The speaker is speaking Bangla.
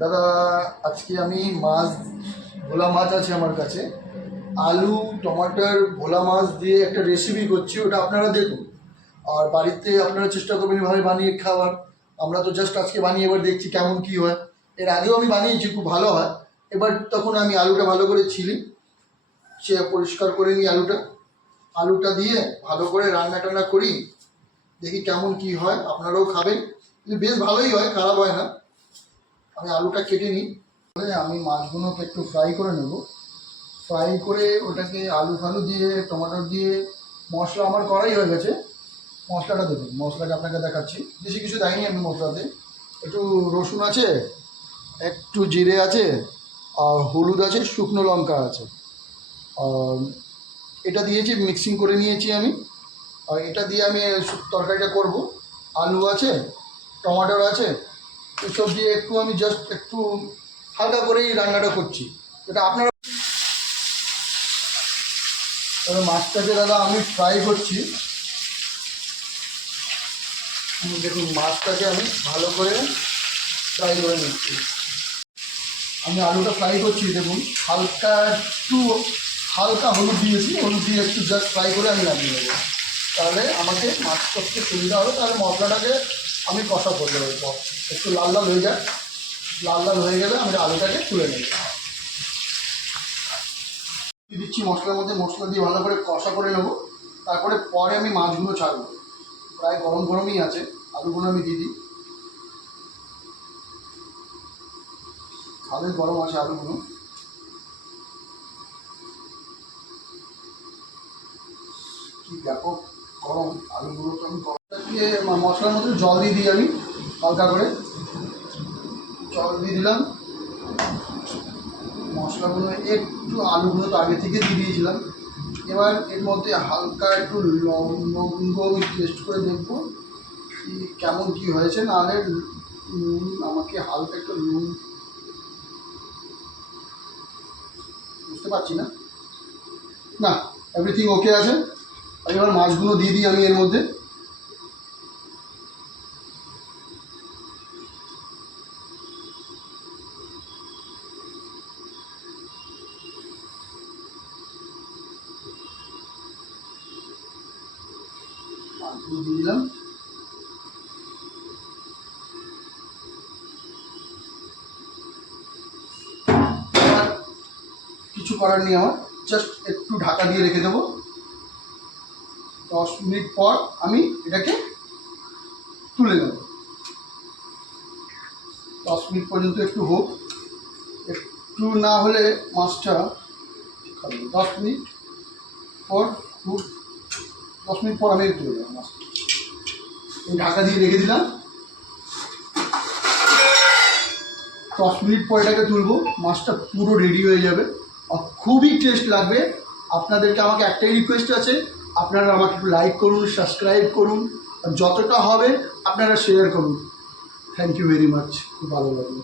দাদা, আজকে আমি মাছ, ভোলা মাছ আছে আমার কাছে। আলু টমাটার ভোলা মাছ দিয়ে একটা রেসিপি করছি, ওটা আপনারা দেখুন। আর বাড়িতে আপনারা চেষ্টা করবেন এভাবে বানিয়ে খাওয়ার। আমরা তো জাস্ট আজকে বানিয়ে এবার দেখছি কেমন কি হয়। এর আগেও আমি বানিয়েছি, খুব ভালো হয়। এবার তখন আমি আলুটা ভালো করে ছিলি, সে পরিষ্কার করে নিই আলুটা দিয়ে ভালো করে রান্না টান্না করি, দেখি কেমন কি হয়। আপনারাও খাবেন, কিন্তু বেশ ভালোই হয়, খারাপ হয় না। আমি আলুটা কেটে নিই, আমি মাছগুলোকে একটু ফ্রাই করে নেব। ফ্রাই করে ওটাকে আলু ফালু দিয়ে টমেটো দিয়ে মশলা আমার করাই হয়ে গেছে। মশলাটা দেখুন, মশলাটা আপনাকে দেখাচ্ছি। বেশি কিছু দেয়নি আমি মশলাতে। একটু রসুন আছে, একটু জিরে আছে, আর হলুদ আছে, শুকনো লঙ্কা আছে। আর এটা দিয়েছি, মিক্সিং করে নিয়েছি আমি। আর এটা দিয়ে আমি তরকারিটা করব। আলু আছে, টমাটোর আছে, এসব দিয়ে একটু আমি জাস্ট একটু হালকা করেই রান্নাটা করছি। এটা আপনারা এবার মাছটাকে দাদা আমি ফ্রাই করছি। দেখুন, মাছটাকে আমি ভালো করে ফ্রাই করে নিচ্ছি। আমি আলুটা ফ্রাই করছি, দেখুন হালকা হলুদ দিয়েছি, হলুদ দিয়ে একটু জাস্ট ফ্রাই করে আমি নামিয়ে নেবো। তাহলে আমাকে মাছ করতে সুবিধা হবে। তাহলে মশলাটাকে আমি কষা করে দেবো। পর একটু লাল লাল হয়ে যায়, লাল লাল হয়ে গেলে আমি আলুটাকে তুলে নেব। দিচ্ছি মশলার মধ্যে, মশলা দিয়ে ভালো করে কষা করে নেবো। তারপরে পরে আমি মাছগুলো ছাড়বো। প্রায় গরম গরমই আছে, আলুগুলো আমি দিয়ে দিই। ভালোই গরম আছে আলুগুলো। কি ব্যাপক গরম আলুগুলো। তো আমি গরমটা দিয়ে মশলার মধ্যে জল দিয়ে দিই আমি, হালকা করে জল দিয়ে দিলাম। মশলাগুলো একটু, আলুগুলো তো আগে থেকে দিয়ে দিয়েছিলাম। এবার এর মধ্যে হালকা একটু লবঙ্গ আমি টেস্ট করে দেখবো কি কেমন কি হয়েছে। নাহলে নুন, আমাকে হালকা একটু নুন, বুঝতে পারছি না, না এভরিথিং ওকে আছে। এবার মাছগুলো দিয়ে দিই আমি এর মধ্যে। মাছগুলো দিয়ে দিলাম। কিছু করার নেই আমার, জাস্ট একটু ঢাকা দিয়ে রেখে দেবো। 10 মিনিট পর আমি এটাকে তুলে নেব। 10 মিনিট পর্যন্ত একটু হোক, একটু না হলে মাছটা 10 মিনিট পর খুব 10 মিনিট পর আমি তুলে দেবো মাছটা। এই ঢাকা দিয়ে রেখে দিলাম। 10 মিনিট পর এটাকে তুলবো, মাছটা পুরো রেডি হয়ে যাবে আর খুবই টেস্ট লাগবে। আপনাদেরকে আমাকে একটাই রিকোয়েস্ট আছে, আপনারা আমাকে একটু লাইক করুন, সাবস্ক্রাইব করুন, আর যতটা হবে আপনারা শেয়ার করুন। থ্যাংক ইউ ভেরি মাচ, খুব ভালো লাগলো।